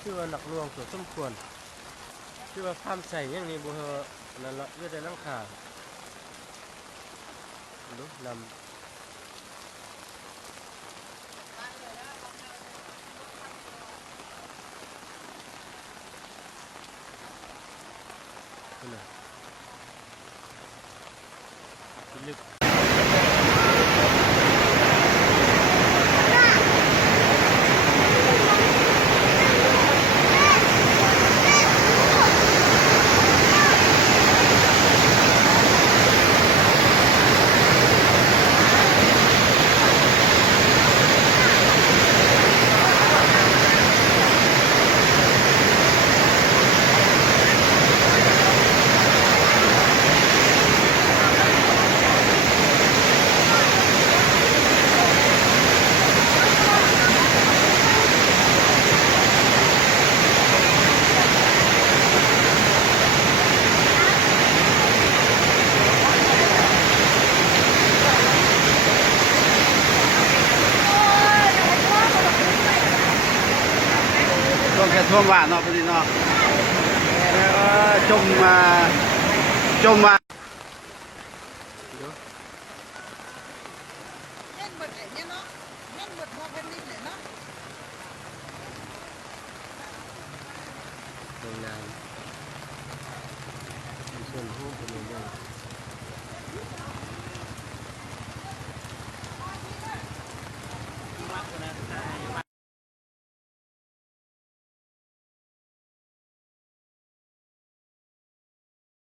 ชื่อว่าหนักหน่วงตัวสมควรชื่อว่าความใส่อย่างนี้บุเหนั่นละเยอะได้ลังคาดูนำนี่ลึกช่วงแค่ท่วมว่าเนาะพอดีเนาะแล้วก็จมมา ดู